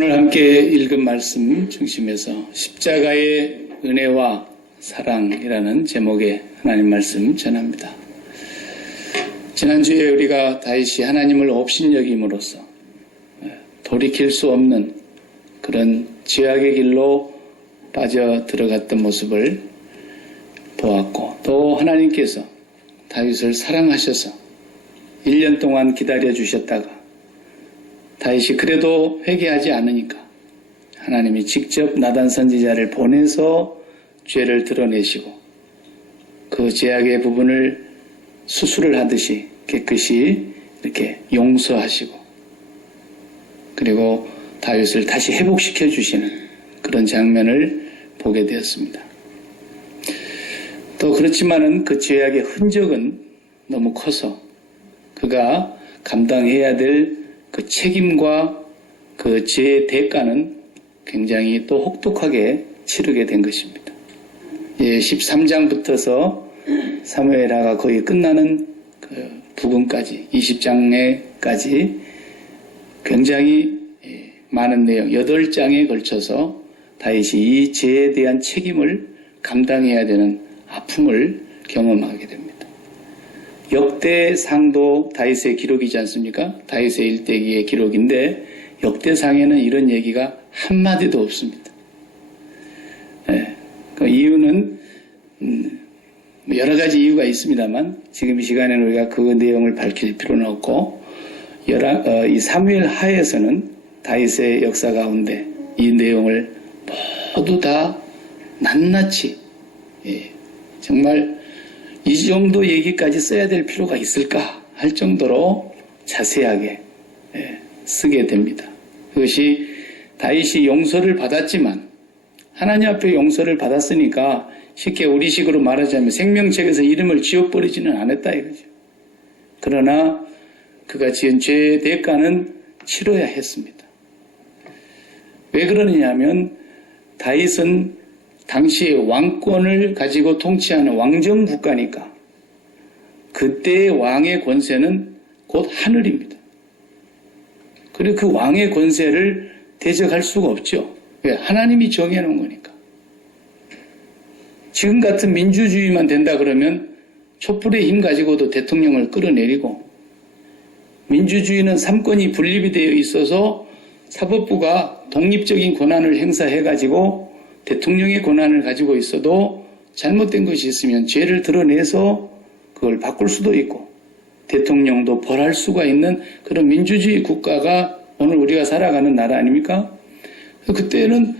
오늘 함께 읽은 말씀 중심에서 십자가의 은혜와 사랑이라는 제목의 하나님 말씀 전합니다. 지난주에 우리가 다윗이 하나님을 업신여김으로써 돌이킬 수 없는 그런 죄악의 길로 빠져 들어갔던 모습을 보았고, 또 하나님께서 다윗을 사랑하셔서 1년 동안 기다려 주셨다가 다윗이 그래도 회개하지 않으니까 하나님이 직접 나단 선지자를 보내서 죄를 드러내시고 그 죄악의 부분을 수술을 하듯이 깨끗이 이렇게 용서하시고, 그리고 다윗을 다시 회복시켜 주시는 그런 장면을 보게 되었습니다. 또 그렇지만은 그 죄악의 흔적은 너무 커서 그가 감당해야 될 그 책임과 그 죄의 대가는 굉장히 또 혹독하게 치르게 된 것입니다. 13장부터서 사무엘하가 거의 끝나는 그 부분까지 20장에까지 굉장히 많은 내용, 8장에 걸쳐서 다윗이 이 죄에 대한 책임을 감당해야 되는 아픔을 경험하게 됩니다. 역대상도 다윗의 기록이지 않습니까? 다윗의 일대기의 기록인데 역대상에는 이런 얘기가 한마디도 없습니다. 그 이유는 여러 가지 이유가 있습니다만 지금 이 시간에는 우리가 그 내용을 밝힐 필요는 없고, 이 사무엘 하에서는 다윗의 역사 가운데 이 내용을 모두 다 낱낱이 정말 이 정도 얘기까지 써야 될 필요가 있을까 할 정도로 자세하게 쓰게 됩니다. 그것이 다윗이 용서를 받았지만 하나님 앞에 용서를 받았으니까 쉽게 우리식으로 말하자면 생명책에서 이름을 지워버리지는 않았다 이거죠. 그러나 그가 지은 죄의 대가는 치러야 했습니다. 왜 그러느냐 하면 다윗은 당시에 왕권을 가지고 통치하는 왕정국가니까 그때의 왕의 권세는 곧 하늘입니다. 그리고 그 왕의 권세를 대적할 수가 없죠. 왜? 하나님이 정해놓은 거니까. 지금 같은 민주주의만 된다 그러면 촛불의 힘 가지고도 대통령을 끌어내리고, 민주주의는 삼권이 분립이 되어 있어서 사법부가 독립적인 권한을 행사해가지고 대통령의 권한을 가지고 있어도 잘못된 것이 있으면 죄를 드러내서 그걸 바꿀 수도 있고 대통령도 벌할 수가 있는 그런 민주주의 국가가 오늘 우리가 살아가는 나라 아닙니까? 그때는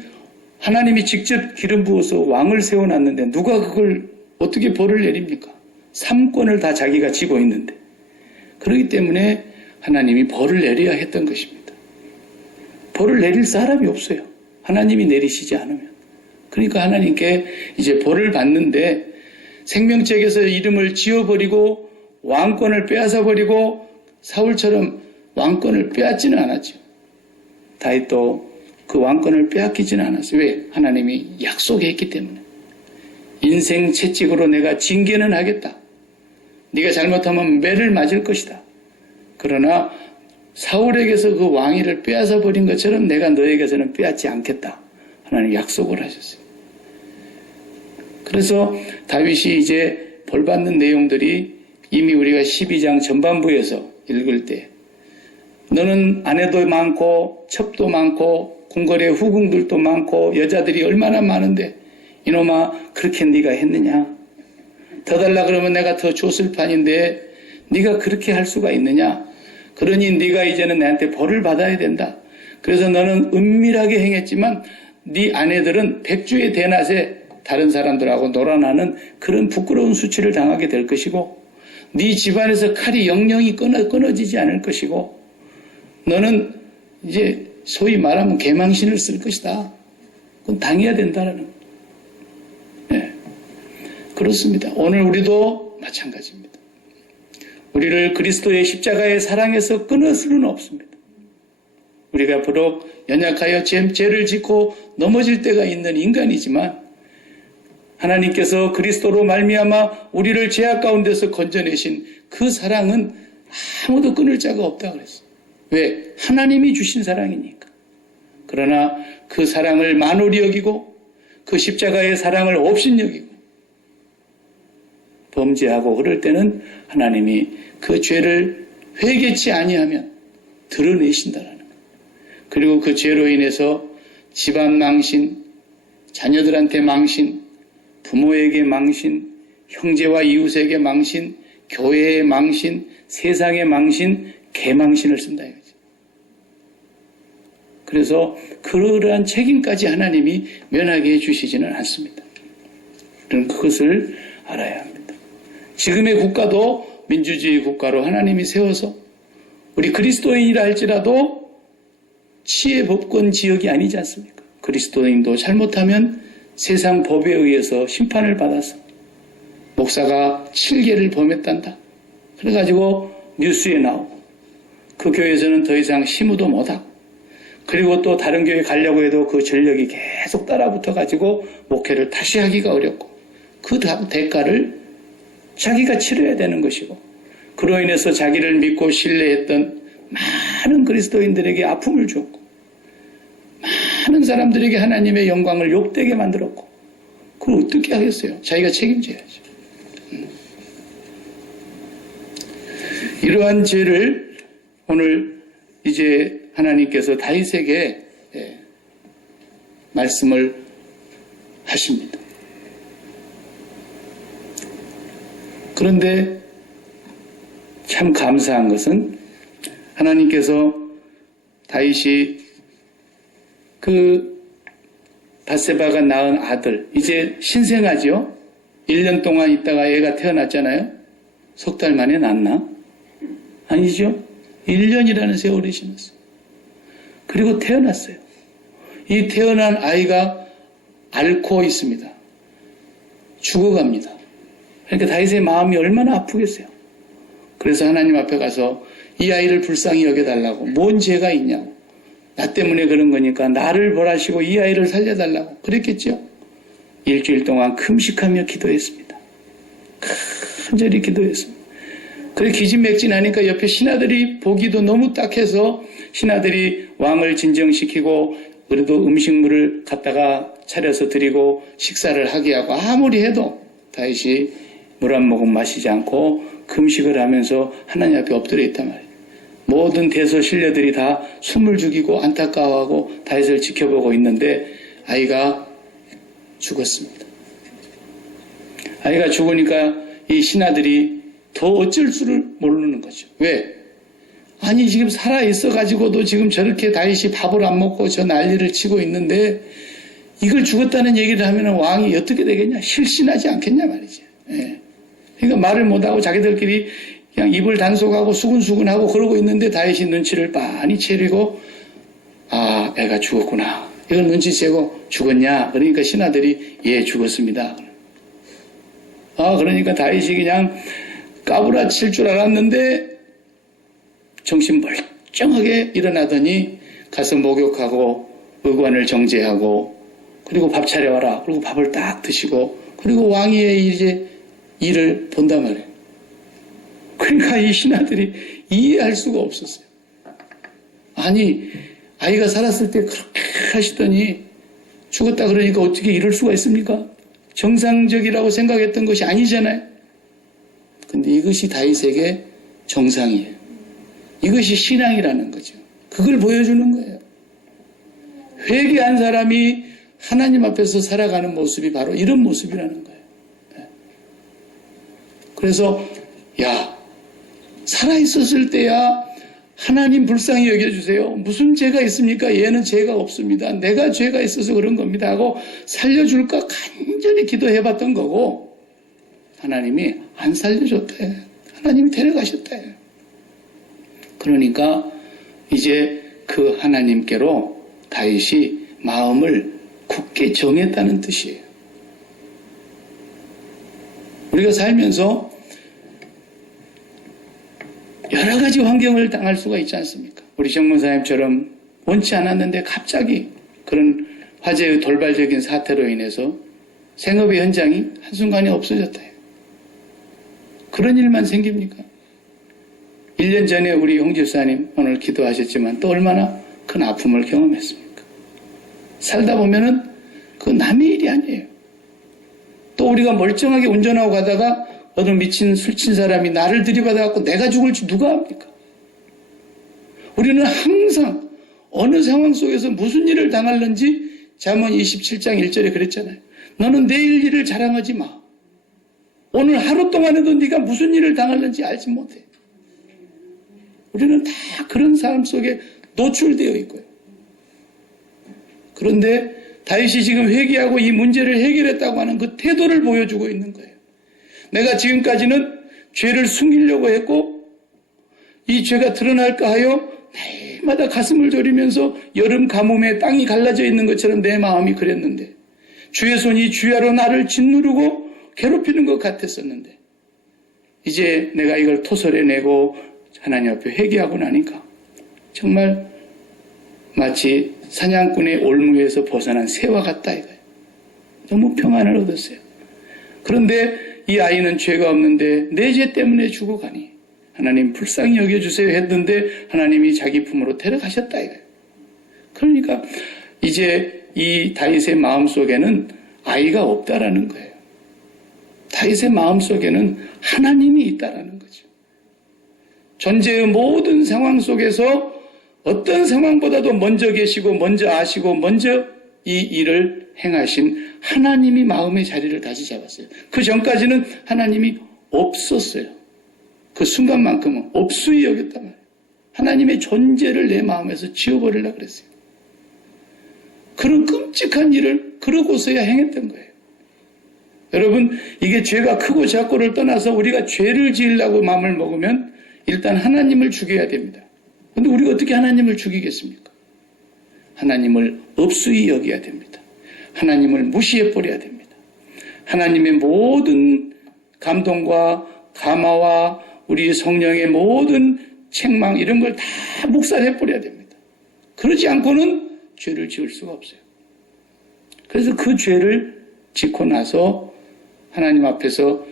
하나님이 직접 기름 부어서 왕을 세워놨는데 누가 그걸 어떻게 벌을 내립니까? 삼권을 다 자기가 쥐고 있는데. 그렇기 때문에 하나님이 벌을 내려야 했던 것입니다. 벌을 내릴 사람이 없어요. 하나님이 내리시지 않으면. 그러니까 하나님께 이제 벌을 받는데 생명책에서 이름을 지워버리고 왕권을 빼앗아버리고 사울처럼 왕권을 빼앗지는 않았죠. 다윗도 그 왕권을 빼앗기지는 않았어요. 왜? 하나님이 약속했기 때문에. 인생 채찍으로 내가 징계는 하겠다. 네가 잘못하면 매를 맞을 것이다. 그러나 사울에게서 그 왕위를 빼앗아버린 것처럼 내가 너에게서는 빼앗지 않겠다. 하나님 약속을 하셨어요. 그래서 다윗이 이제 벌받는 내용들이 이미 우리가 12장 전반부에서 읽을 때 너는 아내도 많고 첩도 많고 궁궐에 후궁들도 많고 여자들이 얼마나 많은데 이놈아 그렇게 네가 했느냐? 더 달라 그러면 내가 더 줬을 판인데 네가 그렇게 할 수가 있느냐? 그러니 네가 이제는 내한테 벌을 받아야 된다. 그래서 너는 은밀하게 행했지만 네 아내들은 백주의 대낮에 다른 사람들하고 놀아나는 그런 부끄러운 수치를 당하게 될 것이고, 네 집안에서 칼이 영영이 끊어지지 않을 것이고, 너는 이제 소위 말하면 개망신을 쓸 것이다. 그건 당해야 된다는 거예요. 네. 그렇습니다. 오늘 우리도 마찬가지입니다. 우리를 그리스도의 십자가의 사랑에서 끊을 수는 없습니다. 우리가 비록 연약하여 죄를 짓고 넘어질 때가 있는 인간이지만 하나님께서 그리스도로 말미암아 우리를 죄악 가운데서 건져내신 그 사랑은 아무도 끊을 자가 없다고 그랬어요. 왜? 하나님이 주신 사랑이니까. 그러나 그 사랑을 만홀히 여기고 그 십자가의 사랑을 업신여기고 범죄하고 그럴 때는 하나님이 그 죄를 회개치 아니하면 드러내신다라는 거예요. 그리고 그 죄로 인해서 집안 망신, 자녀들한테 망신, 부모에게 망신, 형제와 이웃에게 망신, 교회의 망신, 세상의 망신, 개망신을 쓴다 이거죠. 그래서 그러한 책임까지 하나님이 면하게 해주시지는 않습니다. 그럼 그것을 알아야 합니다. 지금의 국가도 민주주의 국가로 하나님이 세워서 우리 그리스도인이라 할지라도 치의 법권 지역이 아니지 않습니까? 그리스도인도 잘못하면 세상 법에 의해서 심판을 받아서 목사가 7계를 범했단다. 그래가지고 뉴스에 나오고 그 교회에서는 더 이상 심우도 못하고 그리고 또 다른 교회 가려고 해도 그 전력이 계속 따라붙어가지고 목회를 다시 하기가 어렵고 그 대가를 자기가 치러야 되는 것이고 그로 인해서 자기를 믿고 신뢰했던 많은 그리스도인들에게 아픔을 줬고 많은 사람들에게 하나님의 영광을 욕되게 만들었고 그걸 어떻게 하겠어요? 자기가 책임져야죠. 이러한 죄를 오늘 이제 하나님께서 다윗에게 말씀을 하십니다. 그런데 참 감사한 것은 하나님께서 다윗이 그 밧세바가 낳은 아들 이제 신생아죠. 1년 동안 있다가 애가 태어났잖아요. 석 달 만에 낳나? 아니죠. 1년이라는 세월이 지났어요. 그리고 태어났어요. 이 태어난 아이가 앓고 있습니다. 죽어갑니다. 그러니까 다윗의 마음이 얼마나 아프겠어요. 그래서 하나님 앞에 가서 이 아이를 불쌍히 여겨달라고 뭔 죄가 있냐고 나 때문에 그런 거니까 나를 벌하시고 이 아이를 살려달라고 그랬겠죠. 일주일 동안 금식하며 기도했습니다. 간절히 기도했습니다. 그래 기진맥진하니까 옆에 신하들이 보기도 너무 딱해서 신하들이 왕을 진정시키고 그래도 음식물을 갖다가 차려서 드리고 식사를 하게 하고 아무리 해도 다윗이 물 한 모금 마시지 않고 금식을 하면서 하나님 앞에 엎드려 있단 말이에요. 모든 대소 신뢰들이 다 숨을 죽이고 안타까워하고 다윗을 지켜보고 있는데 아이가 죽었습니다. 아이가 죽으니까 이 신하들이 더 어쩔 줄을 모르는 거죠. 왜? 아니 지금 살아있어가지고도 지금 저렇게 다윗이 밥을 안 먹고 저 난리를 치고 있는데 이걸 죽었다는 얘기를 하면 왕이 어떻게 되겠냐? 실신하지 않겠냐 말이지. 예. 그러니까 말을 못하고 자기들끼리 그냥 입을 단속하고 수근수근하고 그러고 있는데 다윗이 눈치를 빤히 채리고 아 애가 죽었구나. 이걸 눈치채고 죽었냐? 그러니까 신하들이 예 죽었습니다. 아 그러니까 다윗이 그냥 까부라칠 줄 알았는데 정신 멀쩡하게 일어나더니 가서 목욕하고 의관을 정제하고 그리고 밥 차려와라. 그리고 밥을 딱 드시고 그리고 왕위의 이제 일을 본단 말이에요. 그러니까 이 신하들이 이해할 수가 없었어요. 아니 아이가 살았을 때 그렇게 하시더니 죽었다 그러니까 어떻게 이럴 수가 있습니까? 정상적이라고 생각했던 것이 아니잖아요. 근데 이것이 다윗에게 정상이에요. 이것이 신앙이라는 거죠. 그걸 보여주는 거예요. 회개한 사람이 하나님 앞에서 살아가는 모습이 바로 이런 모습이라는 거예요. 그래서 야 살아있었을 때야 하나님 불쌍히 여겨주세요. 무슨 죄가 있습니까? 얘는 죄가 없습니다. 내가 죄가 있어서 그런 겁니다 하고 살려줄까 간절히 기도해봤던 거고 하나님이 안 살려줬대. 하나님이 데려가셨대. 그러니까 이제 그 하나님께로 다윗이 마음을 굳게 정했다는 뜻이에요. 우리가 살면서 여러 가지 환경을 당할 수가 있지 않습니까? 우리 정문사님처럼 원치 않았는데 갑자기 그런 화재의 돌발적인 사태로 인해서 생업의 현장이 한순간에 없어졌다. 그런 일만 생깁니까? 1년 전에 우리 홍 집사님 오늘 기도하셨지만 또 얼마나 큰 아픔을 경험했습니까? 살다 보면은 그거 남의 일이 아니에요. 또 우리가 멀쩡하게 운전하고 가다가 어느 미친 술 친 사람이 나를 들이받아갖고 내가 죽을지 누가 합니까? 우리는 항상 어느 상황 속에서 무슨 일을 당할는지 잠언 27장 1절에 그랬잖아요. 너는 내일 일을 자랑하지 마. 오늘 하루 동안에도 네가 무슨 일을 당할는지 알지 못해. 우리는 다 그런 삶 속에 노출되어 있고요. 그런데 다윗이 지금 회개하고 이 문제를 해결했다고 하는 그 태도를 보여주고 있는 거예요. 내가 지금까지는 죄를 숨기려고 했고 이 죄가 드러날까 하여 날마다 가슴을 졸이면서 여름 가뭄에 땅이 갈라져 있는 것처럼 내 마음이 그랬는데 주의 손이 주야로 나를 짓누르고 괴롭히는 것 같았었는데 이제 내가 이걸 토설해내고 하나님 앞에 회개하고 나니까 정말 마치 사냥꾼의 올무에서 벗어난 새와 같다 이거예요. 너무 평안을 얻었어요. 그런데 이 아이는 죄가 없는데 내 죄 때문에 죽어가니 하나님 불쌍히 여겨주세요 했는데 하나님이 자기 품으로 데려가셨다 이거예요. 그러니까 이제 이 다윗의 마음속에는 아이가 없다라는 거예요. 다윗의 마음속에는 하나님이 있다라는 거죠. 전제의 모든 상황 속에서 어떤 상황보다도 먼저 계시고 먼저 아시고 먼저 이 일을 행하신 하나님이 마음의 자리를 다시 잡았어요. 그 전까지는 하나님이 없었어요. 그 순간만큼은 없수히 여겼단 말이에요. 하나님의 존재를 내 마음에서 지워버리려고 그랬어요. 그런 끔찍한 일을 그러고서야 행했던 거예요. 여러분, 이게 죄가 크고 작고를 떠나서 우리가 죄를 지으려고 마음을 먹으면 일단 하나님을 죽여야 됩니다. 그런데 우리가 어떻게 하나님을 죽이겠습니까? 하나님을 없수히 여겨야 됩니다. 하나님을 무시해버려야 됩니다. 하나님의 모든 감동과 감화와 우리 성령의 모든 책망 이런 걸 다 묵살해버려야 됩니다. 그러지 않고는 죄를 지을 수가 없어요. 그래서 그 죄를 짓고 나서 하나님 앞에서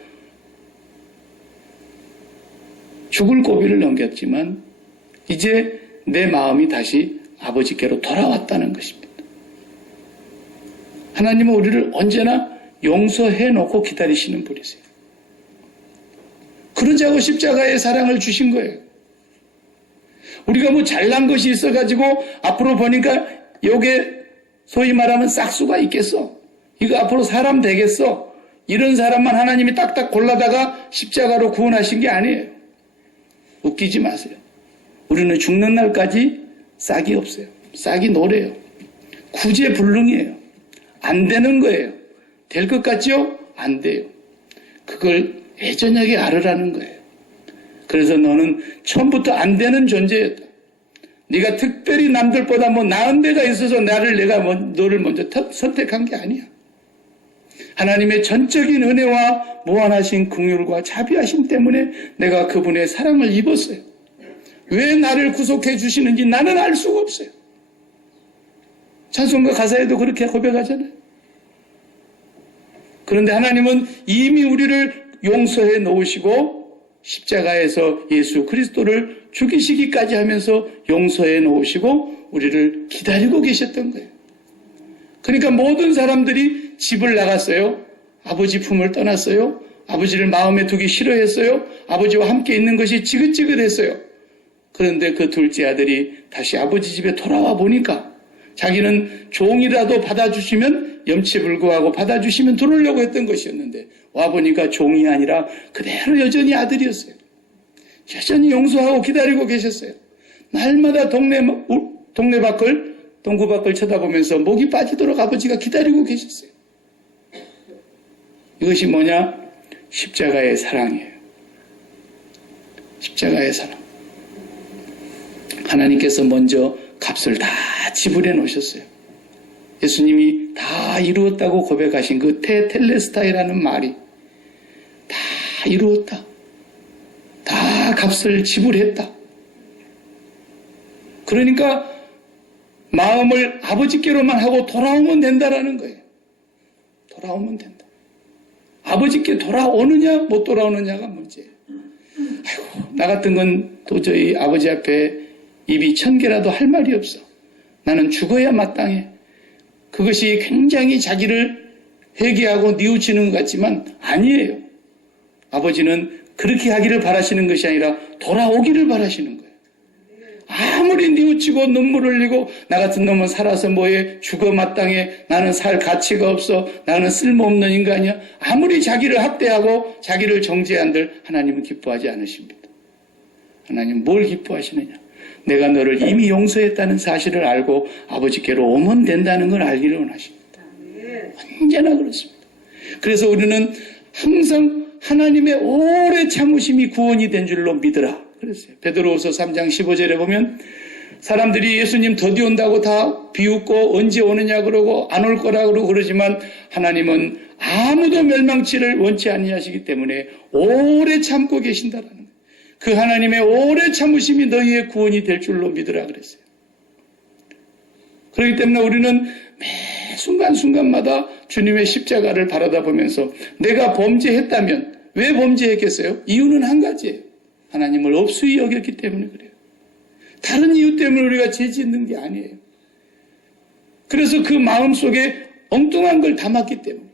죽을 고비를 넘겼지만 이제 내 마음이 다시 아버지께로 돌아왔다는 것입니다. 하나님은 우리를 언제나 용서해 놓고 기다리시는 분이세요. 그러자고 십자가의 사랑을 주신 거예요. 우리가 뭐 잘난 것이 있어가지고 앞으로 보니까 요게 소위 말하면 싹수가 있겠어. 이거 앞으로 사람 되겠어. 이런 사람만 하나님이 딱딱 골라다가 십자가로 구원하신 게 아니에요. 웃기지 마세요. 우리는 죽는 날까지 싹이 없어요. 싹이 노래요. 구제불능이에요. 안 되는 거예요. 될 것 같지요? 안 돼요. 그걸 애저녁에 알으라는 거예요. 그래서 너는 처음부터 안 되는 존재였다. 네가 특별히 남들보다 뭐 나은 데가 있어서 너를 먼저 선택한 게 아니야. 하나님의 전적인 은혜와 무한하신 긍휼과 자비하심 때문에 내가 그분의 사랑을 입었어요. 왜 나를 구속해 주시는지 나는 알 수가 없어요. 찬송가 가사에도 그렇게 고백하잖아요. 그런데 하나님은 이미 우리를 용서해 놓으시고 십자가에서 예수 그리스도를 죽이시기까지 하면서 용서해 놓으시고 우리를 기다리고 계셨던 거예요. 그러니까 모든 사람들이 집을 나갔어요. 아버지 품을 떠났어요. 아버지를 마음에 두기 싫어했어요. 아버지와 함께 있는 것이 지긋지긋했어요. 그런데 그 둘째 아들이 다시 아버지 집에 돌아와 보니까 자기는 종이라도 받아주시면 염치불구하고 받아주시면 들어오려고 했던 것이었는데 와보니까 종이 아니라 그대로 여전히 아들이었어요. 여전히 용서하고 기다리고 계셨어요. 날마다 동네 밖을 동구 밖을 쳐다보면서 목이 빠지도록 아버지가 기다리고 계셨어요. 이것이 뭐냐? 십자가의 사랑이에요. 십자가의 사랑. 하나님께서 먼저 값을 다 지불해 놓으셨어요. 예수님이 다 이루었다고 고백하신 그 테텔레스타이라는 말이 다 이루었다. 다 값을 지불했다. 그러니까 마음을 아버지께로만 하고 돌아오면 된다라는 거예요. 돌아오면 된다. 아버지께 돌아오느냐 못 돌아오느냐가 문제예요. 아이고, 나 같은 건 도저히 아버지 앞에 입이 1000개라도 할 말이 없어. 나는 죽어야 마땅해. 그것이 굉장히 자기를 회개하고 뉘우치는 것 같지만 아니에요. 아버지는 그렇게 하기를 바라시는 것이 아니라 돌아오기를 바라시는 거예요. 아무리 뉘우치고 눈물 흘리고 나 같은 놈은 살아서 뭐해, 죽어 마땅해, 나는 살 가치가 없어, 나는 쓸모없는 인간이야, 아무리 자기를 학대하고 자기를 정죄한들 하나님은 기뻐하지 않으십니다. 하나님 뭘 기뻐하시느냐? 내가 너를 이미 용서했다는 사실을 알고 아버지께로 오면 된다는 걸 알기를 원하십니다. 언제나 그렇습니다. 그래서 우리는 항상 하나님의 오래 참으심이 구원이 된 줄로 믿으라 그랬어요. 베드로후서 3장 15절에 보면 사람들이 예수님 더디 온다고 다 비웃고 언제 오느냐 그러고 안 올 거라 그러고 그러지만 하나님은 아무도 멸망치를 원치 아니하시기 때문에 오래 참고 계신다라는 거예요. 그 하나님의 오래 참으심이 너희의 구원이 될 줄로 믿으라 그랬어요. 그렇기 때문에 우리는 매 순간순간마다 주님의 십자가를 바라다 보면서 내가 범죄했다면 왜 범죄했겠어요? 이유는 한 가지예요. 하나님을 업수히 여겼기 때문에 그래요. 다른 이유 때문에 우리가 죄 짓는 게 아니에요. 그래서 그 마음속에 엉뚱한 걸 담았기 때문에.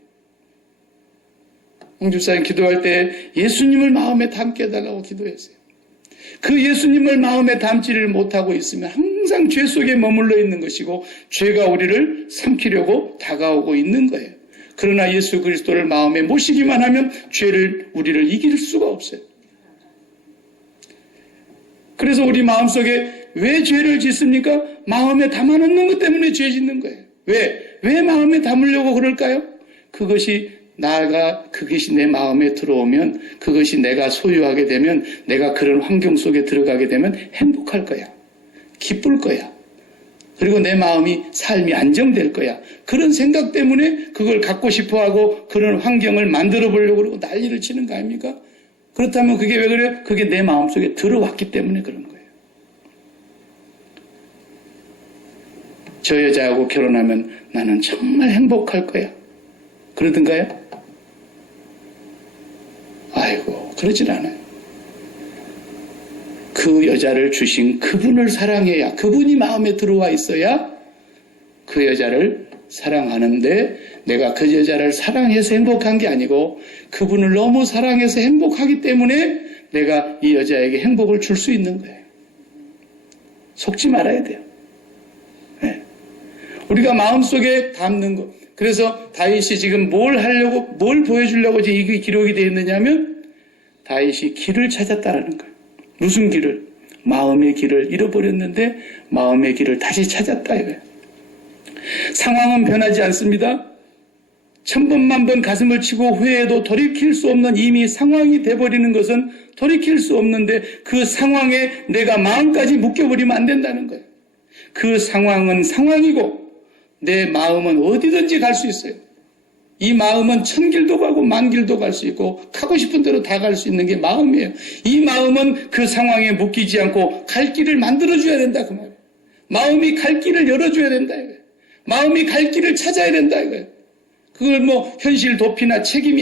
홍집사님 기도할 때 예수님을 마음에 담게 해달라고 기도했어요. 그 예수님을 마음에 담지를 못하고 있으면 항상 죄 속에 머물러 있는 것이고 죄가 우리를 삼키려고 다가오고 있는 거예요. 그러나 예수 그리스도를 마음에 모시기만 하면 우리를 이길 수가 없어요. 그래서 우리 마음속에 왜 죄를 짓습니까? 마음에 담아놓는 것 때문에 죄 짓는 거예요. 왜 마음에 담으려고 그럴까요? 그것이 내 마음에 들어오면, 그것이 내가 소유하게 되면, 내가 그런 환경 속에 들어가게 되면 행복할 거야. 기쁠 거야. 그리고 내 삶이 안정될 거야. 그런 생각 때문에 그걸 갖고 싶어 하고 그런 환경을 만들어 보려고 그러고 난리를 치는 거 아닙니까? 그렇다면 그게 왜 그래요? 그게 내 마음속에 들어왔기 때문에 그런 거예요. 저 여자하고 결혼하면 나는 정말 행복할 거야. 그러던가요? 아이고, 그러진 않아요. 그 여자를 주신 그분을 사랑해야, 그분이 마음에 들어와 있어야 그 여자를 사랑하는데, 내가 그 여자를 사랑해서 행복한 게 아니고 그분을 너무 사랑해서 행복하기 때문에 내가 이 여자에게 행복을 줄 수 있는 거예요. 속지 말아야 돼요. 네. 우리가 마음속에 담는 것. 그래서 다윗이 지금 뭘 보여주려고 지금 이게 기록이 되어 있느냐면 다윗이 길을 찾았다라는 거예요. 무슨 길을? 마음의 길을 잃어버렸는데 마음의 길을 다시 찾았다 이거예요. 상황은 변하지 않습니다. 1000번 가슴을 치고 후회해도 돌이킬 수 없는 이미 상황이 돼버리는 것은 돌이킬 수 없는데 그 상황에 내가 마음까지 묶여버리면 안 된다는 거예요. 그 상황은 상황이고 내 마음은 어디든지 갈 수 있어요. 이 마음은 1000길도 가고 10,000길도 갈 수 있고 가고 싶은 대로 다 갈 수 있는 게 마음이에요. 이 마음은 그 상황에 묶이지 않고 갈 길을 만들어줘야 된다 그 말이에요. 마음이 갈 길을 열어줘야 된다 이거예요. 마음이 갈 길을 찾아야 된다 이거예요. 그걸 현실 도피나 책임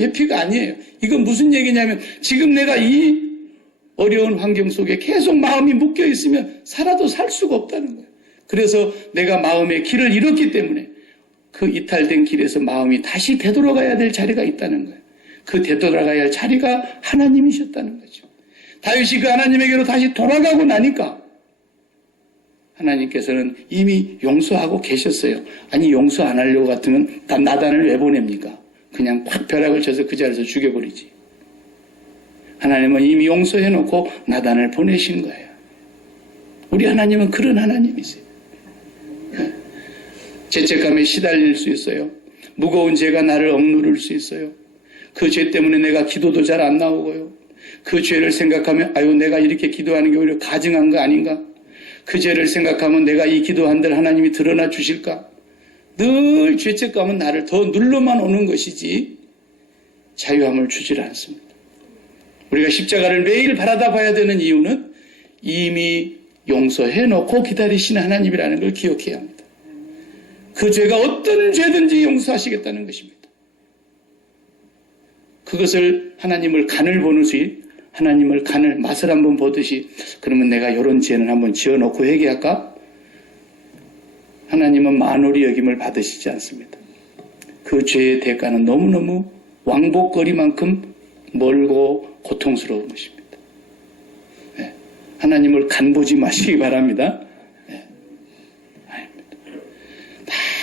회피가 아니에요. 이건 무슨 얘기냐면 지금 내가 이 어려운 환경 속에 계속 마음이 묶여 있으면 살아도 살 수가 없다는 거예요. 그래서 내가 마음의 길을 잃었기 때문에 그 이탈된 길에서 마음이 다시 되돌아가야 될 자리가 있다는 거예요. 그 되돌아가야 할 자리가 하나님이셨다는 거죠. 다윗이 그 하나님에게로 다시 돌아가고 나니까 하나님께서는 이미 용서하고 계셨어요. 아니 용서 안 하려고 같으면 나단을 왜 보냅니까? 그냥 확 벼락을 쳐서 그 자리에서 죽여버리지. 하나님은 이미 용서해놓고 나단을 보내신 거예요. 우리 하나님은 그런 하나님이세요. 죄책감에 시달릴 수 있어요. 무거운 죄가 나를 억누를 수 있어요. 그 죄 때문에 내가 기도도 잘 안 나오고요. 그 죄를 생각하면 내가 이렇게 기도하는 게 오히려 가증한 거 아닌가? 그 죄를 생각하면 내가 이 기도한들 하나님이 드러나 주실까? 늘 죄책감은 나를 더 눌러만 오는 것이지 자유함을 주질 않습니다. 우리가 십자가를 매일 바라다 봐야 되는 이유는 이미 용서해놓고 기다리시는 하나님이라는 걸 기억해야 합니다. 그 죄가 어떤 죄든지 용서하시겠다는 것입니다. 그것을 하나님을 맛을 한번 보듯이 그러면 내가 이런 죄는 한번 지어놓고 회개할까? 하나님은 만홀히 여김을 받으시지 않습니다. 그 죄의 대가는 너무너무 왕복거리만큼 멀고 고통스러운 것입니다. 네. 하나님을 간보지 마시기 바랍니다. 네.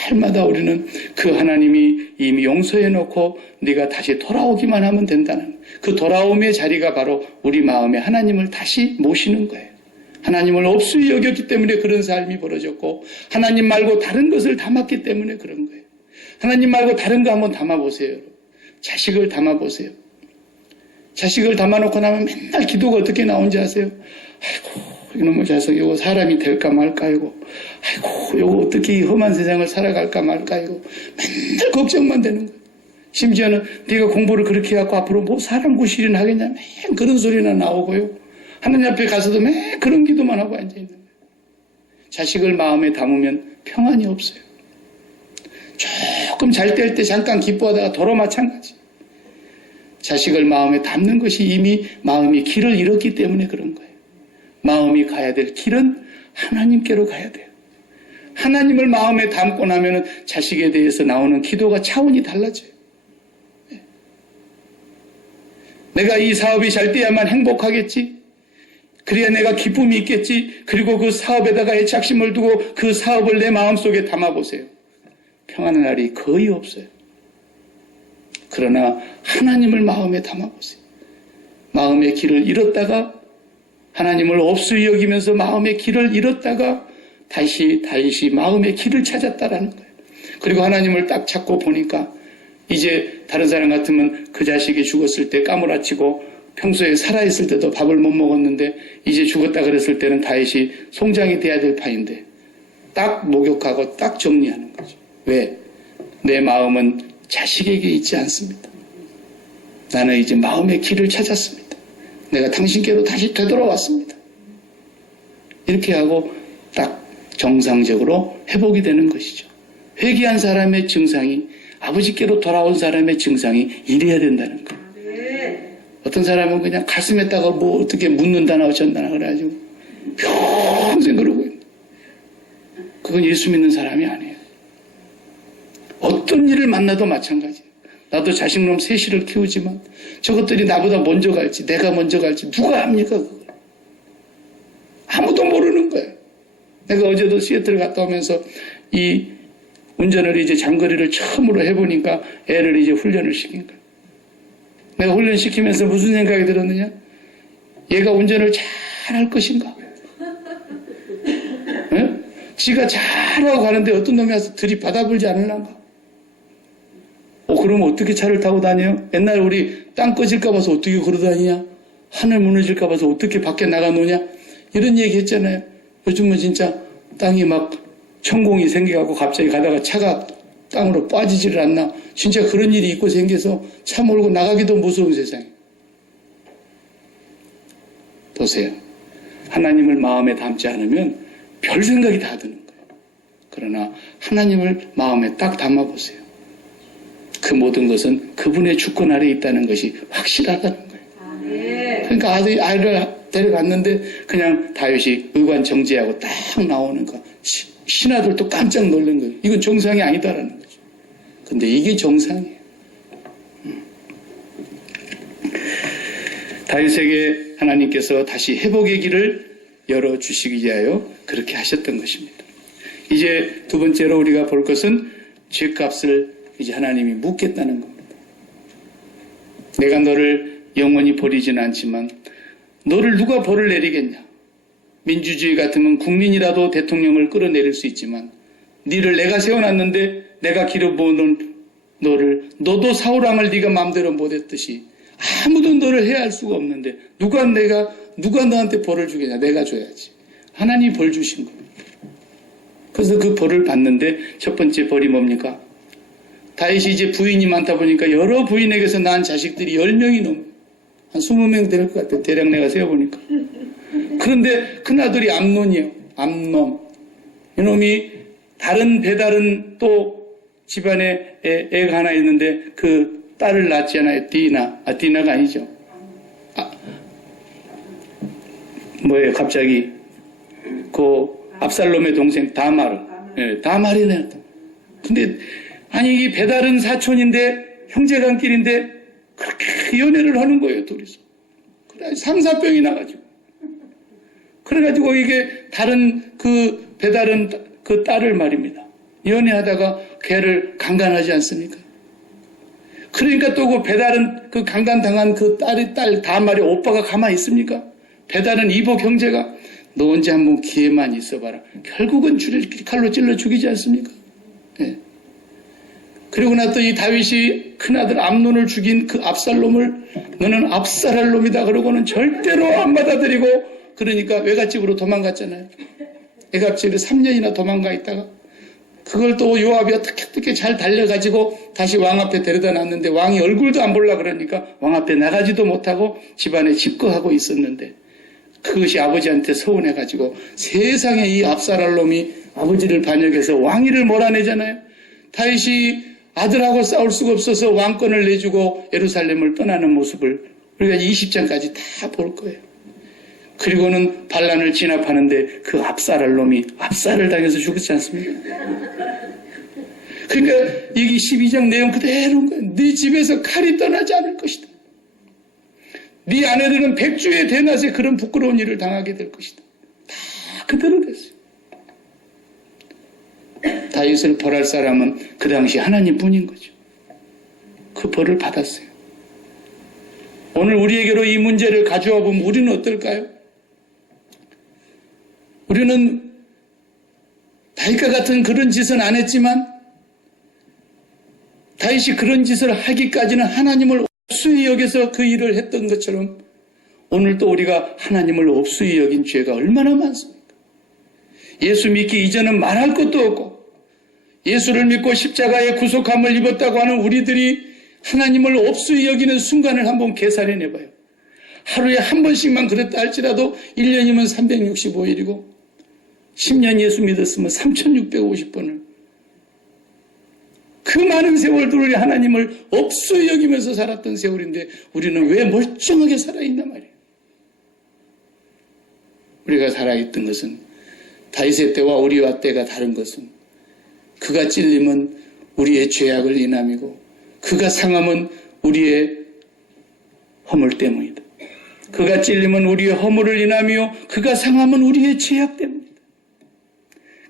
날마다 우리는 그 하나님이 이미 용서해 놓고 네가 다시 돌아오기만 하면 된다는 그 돌아옴의 자리가 바로 우리 마음에 하나님을 다시 모시는 거예요. 하나님을 없이 여겼기 때문에 그런 삶이 벌어졌고 하나님 말고 다른 것을 담았기 때문에 그런 거예요. 하나님 말고 다른 거 한번 담아보세요. 자식을 담아보세요. 자식을 담아놓고 나면 맨날 기도가 어떻게 나온지 아세요? 아이고 이놈의 자식 이거 사람이 될까 말까 이거 아이고 이거 어떻게 이 험한 세상을 살아갈까 말까 이거 맨날 걱정만 되는 거예요. 심지어는 네가 공부를 그렇게 해갖고 앞으로 뭐 사람 구실이나 하겠냐 맨 그런 소리나 나오고요. 하나님 앞에 가서도 맨 그런 기도만 하고 앉아있는 거예요. 자식을 마음에 담으면 평안이 없어요. 조금 잘 될 때 잠깐 기뻐하다가 도로 마찬가지. 자식을 마음에 담는 것이 이미 마음이 길을 잃었기 때문에 그런 거예요. 마음이 가야 될 길은 하나님께로 가야 돼요. 하나님을 마음에 담고 나면은 자식에 대해서 나오는 기도가 차원이 달라져요. 내가 이 사업이 잘 돼야만 행복하겠지. 그래야 내가 기쁨이 있겠지. 그리고 그 사업에다가 애착심을 두고 그 사업을 내 마음속에 담아보세요. 평안의 날이 거의 없어요. 그러나 하나님을 마음에 담아보세요. 마음의 길을 잃었다가 하나님을 없이 여기면서 마음의 길을 잃었다가 다시 마음의 길을 찾았다라는 거예요. 그리고 하나님을 딱 찾고 보니까 이제 다른 사람 같으면 그 자식이 죽었을 때 까무라치고 평소에 살아있을 때도 밥을 못 먹었는데 이제 죽었다 그랬을 때는 다시 송장이 돼야 될 판인데 딱 목욕하고 딱 정리하는 거죠. 왜? 내 마음은 자식에게 있지 않습니다. 나는 이제 마음의 길을 찾았습니다. 내가 당신께로 다시 되돌아왔습니다. 이렇게 하고 딱 정상적으로 회복이 되는 것이죠. 회개한 사람의 증상이 아버지께로 돌아온 사람의 증상이 이래야 된다는 거예요. 어떤 사람은 그냥 가슴에다가 뭐 어떻게 묻는다나 어쩐다나 그래가지고 평생 그러고 있는. 그건 예수 믿는 사람이 아니에요. 어떤 일을 만나도 마찬가지예요. 나도 자식놈 셋이를 키우지만 저것들이 나보다 먼저 갈지 내가 먼저 갈지 누가 합니까? 그걸. 아무도 모르는 거예요. 내가 어제도 시애틀 갔다 오면서 이 운전을 이제 장거리를 처음으로 해보니까 애를 이제 훈련을 시킨 거예요. 내가 훈련시키면서 무슨 생각이 들었느냐? 얘가 운전을 잘할 것인가? 네? 지가 잘하고 가는데 어떤 놈이 와서 들이받아불지 않을란가? 그러면 어떻게 차를 타고 다녀요? 옛날에 우리 땅 꺼질까 봐서 어떻게 걸어다니냐? 하늘 무너질까 봐서 어떻게 밖에 나가 노냐? 이런 얘기 했잖아요. 요즘은 진짜 땅이 막 천공이 생겨갖고 갑자기 가다가 차가 땅으로 빠지지를 않나. 진짜 그런 일이 있고 생겨서 차 몰고 나가기도 무서운 세상이에요. 보세요. 하나님을 마음에 담지 않으면 별 생각이 다 드는 거예요. 그러나 하나님을 마음에 딱 담아보세요. 그 모든 것은 그분의 주권 아래에 있다는 것이 확실하다는 거예요. 그러니까 아이를 데려갔는데 그냥 다윗이 의관정제하고 딱 나오는 거. 신하들도 깜짝 놀란 거예요. 이건 정상이 아니다라는 거죠. 근데 이게 정상이에요. 다윗에게 하나님께서 다시 회복의 길을 열어주시기 위하여 그렇게 하셨던 것입니다. 이제 두 번째로 우리가 볼 것은 죄값을 이제 하나님이 묻겠다는 겁니다. 내가 너를 영원히 버리지는 않지만 너를 누가 벌을 내리겠냐? 민주주의 같으면 국민이라도 대통령을 끌어내릴 수 있지만 너를 내가 세워놨는데 내가 기르보는 너를 너도 사울왕을 네가 마음대로 못했듯이 아무도 너를 해야 할 수가 없는데 누가 너한테 벌을 주겠냐? 내가 줘야지. 하나님이 벌 주신 거예요. 그래서 그 벌을 받는데 첫 번째 벌이 뭡니까? 다윗이 이제 부인이 많다 보니까 여러 부인에게서 낳은 자식들이 10명이 넘어요. 한 20명 될 것 같아요. 대략 내가 세어보니까. 그런데 큰아들이 암논이에요. 암논. 이놈이 배다른 또 집안에 애가 하나 있는데 그 딸을 낳지 않아요. 디나가 아니죠. 뭐예요 갑자기. 그 압살롬의 동생 다마르. 예, 다 마련해놨다. 근데 아니 이 배달은 사촌인데 형제간끼리인데 그렇게 연애를 하는 거예요, 둘이서. 그래 상사병이 나가지고. 그래가지고 이게 다른 그 배달은 그 딸을 말입니다. 연애하다가 걔를 강간하지 않습니까? 그러니까 또 그 배달은 그 강간당한 그 딸 다말이 오빠가 가만히 있습니까? 배달은 이복 형제가 너 언제 한번 기회만 있어봐라. 결국은 칼로 찔러 죽이지 않습니까? 예. 그리고 나더니 다윗이 큰아들 암논을 죽인 그 압살롬을 너는 압살할 놈이다 그러고는 절대로 안 받아들이고 그러니까 외갓집으로 도망갔잖아요. 외갓집에 3년이나 도망가 있다가 그걸 또 요압이 어떻게 잘 달려가지고 다시 왕 앞에 데려다 놨는데 왕이 얼굴도 안 보려 그러니까 왕 앞에 나가지도 못하고 집안에 집거하고 있었는데 그것이 아버지한테 서운해가지고 세상에 이 압살할 놈이 아버지를 반역해서 왕위를 몰아내잖아요. 다윗이 아들하고 싸울 수가 없어서 왕권을 내주고 예루살렘을 떠나는 모습을 우리가 20장까지 다 볼 거예요. 그리고는 반란을 진압하는데 그 압살할 놈이 압살을 당해서 죽었지 않습니까? 그러니까 여기 12장 내용 그대로인 거예요. 네 집에서 칼이 떠나지 않을 것이다. 네 아내들은 백주의 대낮에 그런 부끄러운 일을 당하게 될 것이다. 다 그대로 됐어요. 다윗을 벌할 사람은 그 당시 하나님뿐인 거죠. 그 벌을 받았어요. 오늘 우리에게로 이 문제를 가져와 보면 우리는 어떨까요? 우리는 다윗과 같은 그런 짓은 안 했지만 다윗이 그런 짓을 하기까지는 하나님을 업수히 여겨서 그 일을 했던 것처럼 오늘 또 우리가 하나님을 업수히 여긴 죄가 얼마나 많습니까? 예수 믿기 이전은 말할 것도 없고 예수를 믿고 십자가의 구속함을 입었다고 하는 우리들이 하나님을 업수히 여기는 순간을 한번 계산해내봐요. 하루에 한 번씩만 그랬다 할지라도 1년이면 365일이고 10년 예수 믿었으면 3650번을 그 많은 세월들을 하나님을 업수히 여기면서 살았던 세월인데 우리는 왜 멀쩡하게 살아있단 말이에요. 우리가 살아있던 것은 다윗의 때와 우리와 때가 다른 것은 그가 찔림은 우리의 죄악을 인함이고 그가 상함은 우리의 허물 때문이다. 그가 찔림은 우리의 허물을 인함이요 그가 상함은 우리의 죄악 때문이다.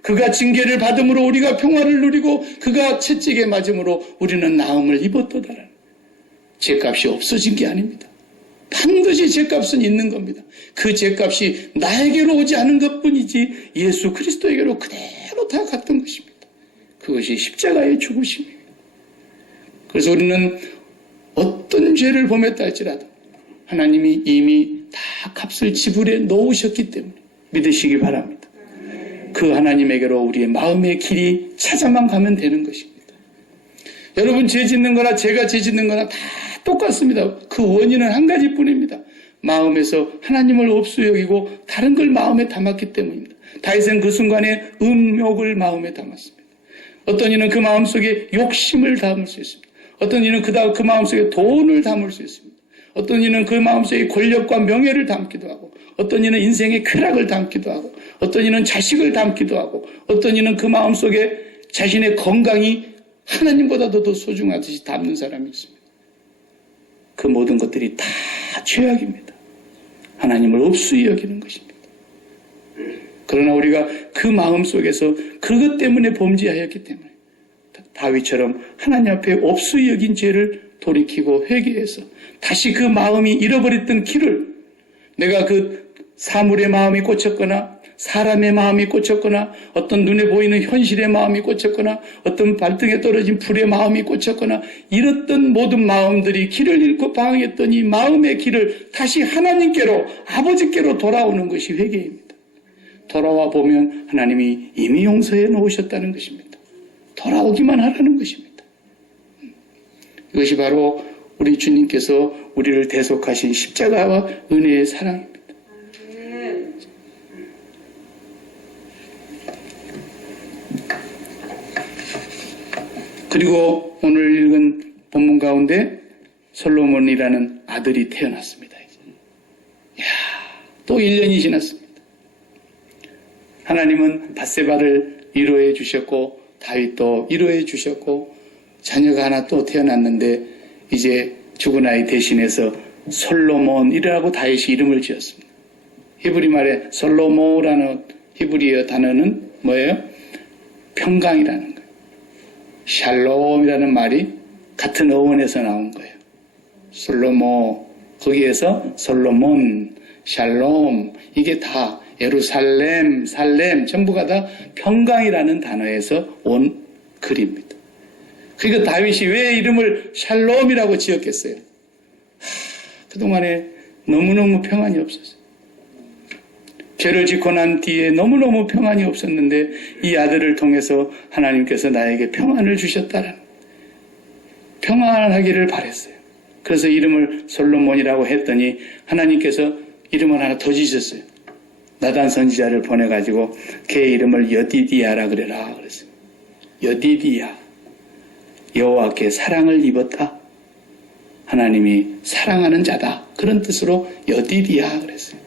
그가 징계를 받음으로 우리가 평화를 누리고 그가 채찍에 맞음으로 우리는 나음을 입었도다라는 죄값이 없어진 게 아닙니다. 반드시 죄값은 있는 겁니다. 그 죄값이 나에게로 오지 않은 것뿐이지 예수 그리스도에게로 그대로 다 갔던 것입니다. 그것이 십자가의 죽으심입니다. 그래서 우리는 어떤 죄를 범했다 할지라도 하나님이 이미 다 값을 지불해 놓으셨기 때문에 믿으시기 바랍니다. 그 하나님에게로 우리의 마음의 길이 찾아만 가면 되는 것입니다. 여러분 죄 짓는 거나 제가 죄 짓는 거나 다 똑같습니다. 그 원인은 한 가지뿐입니다. 마음에서 하나님을 없수 여기고 다른 걸 마음에 담았기 때문입니다. 다윗은 그 순간에 음욕을 마음에 담았습니다. 어떤 이는 그 마음속에 욕심을 담을 수 있습니다. 어떤 이는 그 마음속에 돈을 담을 수 있습니다. 어떤 이는 그 마음속에 권력과 명예를 담기도 하고 어떤 이는 인생의 쾌락을 담기도 하고 어떤 이는 자식을 담기도 하고 어떤 이는 그 마음속에 자신의 건강이 하나님보다도 더 소중하듯이 담는 사람이 있습니다. 그 모든 것들이 다 죄악입니다. 하나님을 없수히 여기는 것입니다. 그러나 우리가 그 마음속에서 그것 때문에 범죄하였기 때문에 다윗처럼 하나님 앞에 없수히 여긴 죄를 돌이키고 회개해서 다시 그 마음이 잃어버렸던 길을 내가 그 사물의 마음이 꽂혔거나 사람의 마음이 꽂혔거나 어떤 눈에 보이는 현실의 마음이 꽂혔거나 어떤 발등에 떨어진 불의 마음이 꽂혔거나 이랬던 모든 마음들이 길을 잃고 방황했던 이 마음의 길을 다시 하나님께로 아버지께로 돌아오는 것이 회개입니다. 돌아와 보면 하나님이 이미 용서해 놓으셨다는 것입니다. 돌아오기만 하라는 것입니다. 이것이 바로 우리 주님께서 우리를 대속하신 십자가와 은혜의 사랑입니다. 그리고 오늘 읽은 본문 가운데 솔로몬이라는 아들이 태어났습니다. 또 1년이 지났습니다. 하나님은 밧세바를 위로해 주셨고 다윗도 위로해 주셨고 자녀가 하나 또 태어났는데 이제 죽은 아이 대신해서 솔로몬이라고 다윗이 이름을 지었습니다. 히브리 말에 솔로모라는 히브리어 단어는 뭐예요? 평강이라는 거예요. 샬롬이라는 말이 같은 어원에서 나온 거예요. 솔로모, 거기에서 솔로몬, 샬롬, 이게 다 예루살렘, 살렘 전부가 다 평강이라는 단어에서 온 글입니다. 그러니까 다윗이 왜 이름을 샬롬이라고 지었겠어요? 그동안에 너무너무 평안이 없었어요. 죄를 짓고 난 뒤에 너무너무 평안이 없었는데 이 아들을 통해서 하나님께서 나에게 평안을 주셨다라는, 평안하기를 바랬어요. 그래서 이름을 솔로몬이라고 했더니 하나님께서 이름을 하나 더 지셨어요. 나단 선지자를 보내가지고 걔 이름을 여디디야라 그래라 그랬어요. 여디디야, 여호와께 사랑을 입었다. 하나님이 사랑하는 자다. 그런 뜻으로 여디디야 그랬어요.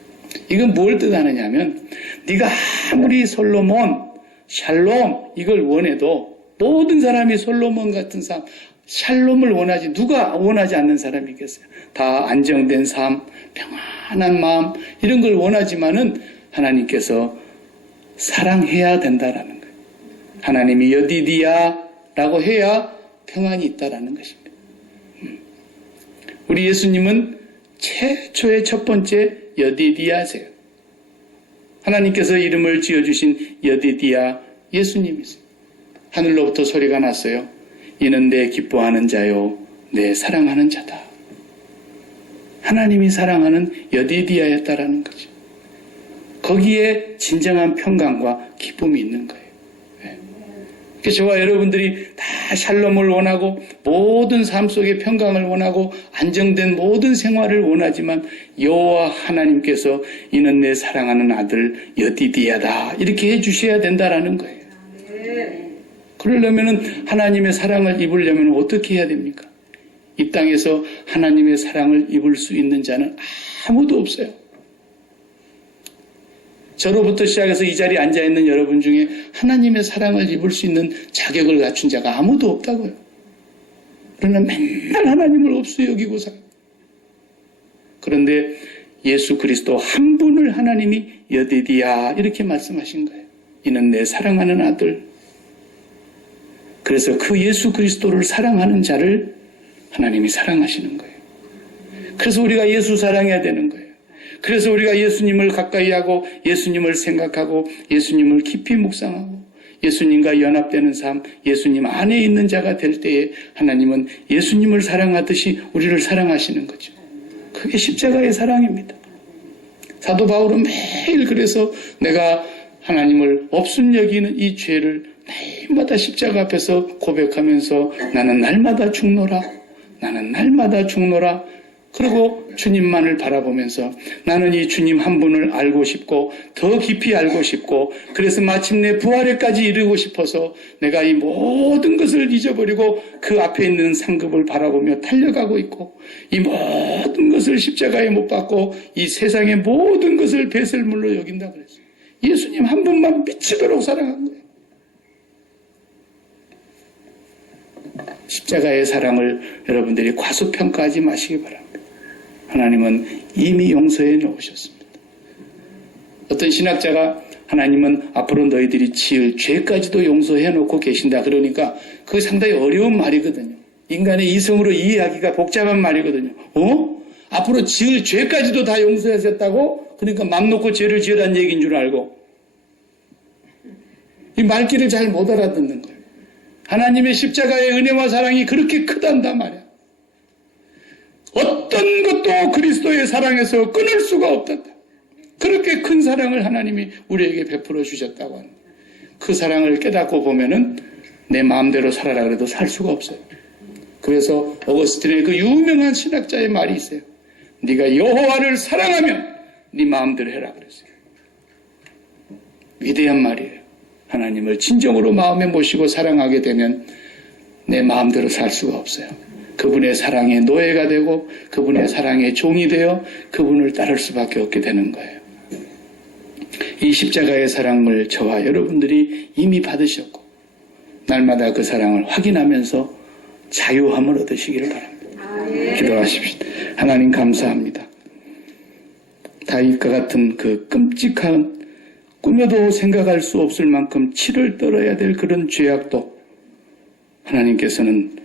이건 뭘 뜻하느냐면 네가 아무리 솔로몬, 샬롬 이걸 원해도 모든 사람이 솔로몬 같은 삶, 샬롬을 원하지 누가 원하지 않는 사람이 있겠어요. 다 안정된 삶, 평안한 마음 이런 걸 원하지만은 하나님께서 사랑해야 된다라는 거예요. 하나님이 여디디야라고 해야 평안이 있다라는 것입니다. 우리 예수님은 최초의 첫 번째 여디디야세요. 하나님께서 이름을 지어주신 여디디야 예수님이세요. 하늘로부터 소리가 났어요. 이는 내 기뻐하는 자요 내 사랑하는 자다. 하나님이 사랑하는 여디디야였다라는 거죠. 거기에 진정한 평강과 기쁨이 있는 거예요. 그래서 저와 여러분들이 다 샬롬을 원하고 모든 삶 속에 평강을 원하고 안정된 모든 생활을 원하지만 여호와 하나님께서 이는 내 사랑하는 아들 여디디야다 이렇게 해주셔야 된다라는 거예요. 그러려면 하나님의 사랑을 입으려면 어떻게 해야 됩니까? 이 땅에서 하나님의 사랑을 입을 수 있는 자는 아무도 없어요. 저로부터 시작해서 이 자리에 앉아있는 여러분 중에 하나님의 사랑을 입을 수 있는 자격을 갖춘 자가 아무도 없다고요. 그러나 맨날 하나님을 없이 여기고 살아요. 그런데 예수 그리스도 한 분을 하나님이 여디디야 이렇게 말씀하신 거예요. 이는 내 사랑하는 아들. 그래서 그 예수 그리스도를 사랑하는 자를 하나님이 사랑하시는 거예요. 그래서 우리가 예수 사랑해야 되는 거예요. 그래서 우리가 예수님을 가까이 하고 예수님을 생각하고 예수님을 깊이 묵상하고 예수님과 연합되는 삶, 예수님 안에 있는 자가 될 때에 하나님은 예수님을 사랑하듯이 우리를 사랑하시는 거죠. 그게 십자가의 사랑입니다. 사도 바울은 매일 그래서 내가 하나님을 없음 여기는 이 죄를 날마다 십자가 앞에서 고백하면서 나는 날마다 죽노라. 나는 날마다 죽노라. 그리고 주님만을 바라보면서 나는 이 주님 한 분을 알고 싶고 더 깊이 알고 싶고 그래서 마침내 부활에까지 이르고 싶어서 내가 이 모든 것을 잊어버리고 그 앞에 있는 상급을 바라보며 달려가고 있고 이 모든 것을 십자가에 못 박고 이 세상의 모든 것을 배설물로 여긴다 그랬어요. 예수님 한 분만 미치도록 사랑한 거예요. 십자가의 사랑을 여러분들이 과소평가하지 마시기 바랍니다. 하나님은 이미 용서해 놓으셨습니다. 어떤 신학자가 하나님은 앞으로 너희들이 지을 죄까지도 용서해 놓고 계신다 그러니까 그게 상당히 어려운 말이거든요. 인간의 이성으로 이해하기가 복잡한 말이거든요. 앞으로 지을 죄까지도 다 용서하셨다고? 그러니까 맘 놓고 죄를 지으라는 얘기인 줄 알고 이 말귀를 잘 못 알아듣는 거예요. 하나님의 십자가의 은혜와 사랑이 그렇게 크단다 말이야. 어떤 것도 그리스도의 사랑에서 끊을 수가 없단다. 그렇게 큰 사랑을 하나님이 우리에게 베풀어 주셨다고 합니다. 그 사랑을 깨닫고 보면은 내 마음대로 살아라 그래도 살 수가 없어요. 그래서 어거스틴의 그 유명한 신학자의 말이 있어요. 네가 여호와를 사랑하면 네 마음대로 해라 그랬어요. 위대한 말이에요. 하나님을 진정으로 마음에 모시고 사랑하게 되면 내 마음대로 살 수가 없어요. 그분의 사랑의 노예가 되고 그분의 사랑의 종이 되어 그분을 따를 수밖에 없게 되는 거예요. 이 십자가의 사랑을 저와 여러분들이 이미 받으셨고 날마다 그 사랑을 확인하면서 자유함을 얻으시기를 바랍니다. 기도하십시다. 하나님 감사합니다. 다윗과 같은 그 끔찍한 꿈에도 생각할 수 없을 만큼 치를 떨어야 될 그런 죄악도 하나님께서는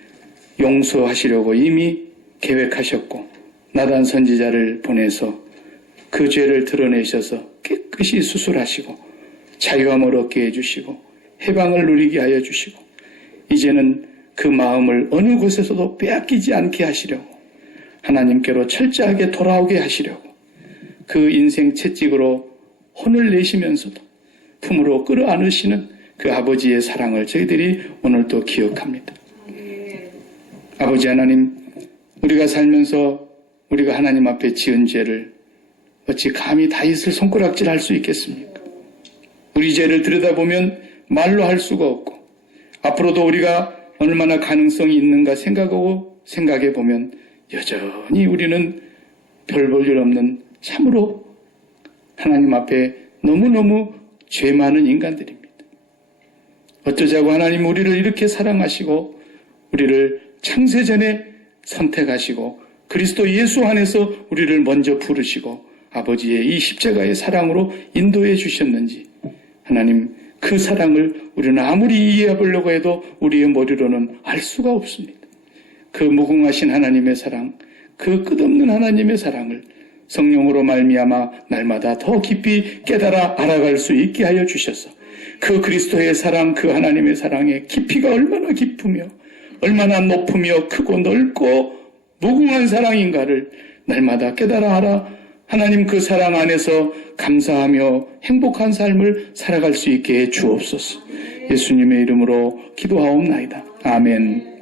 용서하시려고 이미 계획하셨고 나단 선지자를 보내서 그 죄를 드러내셔서 깨끗이 수술하시고 자유함을 얻게 해주시고 해방을 누리게 하여 주시고 이제는 그 마음을 어느 곳에서도 빼앗기지 않게 하시려고 하나님께로 철저하게 돌아오게 하시려고 그 인생 채찍으로 혼을 내시면서도 품으로 끌어안으시는 그 아버지의 사랑을 저희들이 오늘 또 기억합니다. 아버지 하나님, 우리가 살면서 우리가 하나님 앞에 지은 죄를 어찌 감히 다윗을 손가락질할 수 있겠습니까? 우리 죄를 들여다보면 말로 할 수가 없고 앞으로도 우리가 얼마나 가능성이 있는가 생각해보면 여전히 우리는 별 볼 일 없는 참으로 하나님 앞에 너무너무 죄 많은 인간들입니다. 어쩌자고 하나님 우리를 이렇게 사랑하시고 우리를 창세전에 선택하시고 그리스도 예수 안에서 우리를 먼저 부르시고 아버지의 이 십자가의 사랑으로 인도해 주셨는지 하나님 그 사랑을 우리는 아무리 이해해 보려고 해도 우리의 머리로는 알 수가 없습니다. 그 무궁하신 하나님의 사랑, 그 끝없는 하나님의 사랑을 성령으로 말미암아 날마다 더 깊이 깨달아 알아갈 수 있게 하여 주셔서 그 그리스도의 사랑, 그 하나님의 사랑의 깊이가 얼마나 깊으며 얼마나 높으며 크고 넓고 무궁한 사랑인가를 날마다 깨달아 알아 하나님 그 사랑 안에서 감사하며 행복한 삶을 살아갈 수 있게 해 주옵소서. 예수님의 이름으로 기도하옵나이다. 아멘.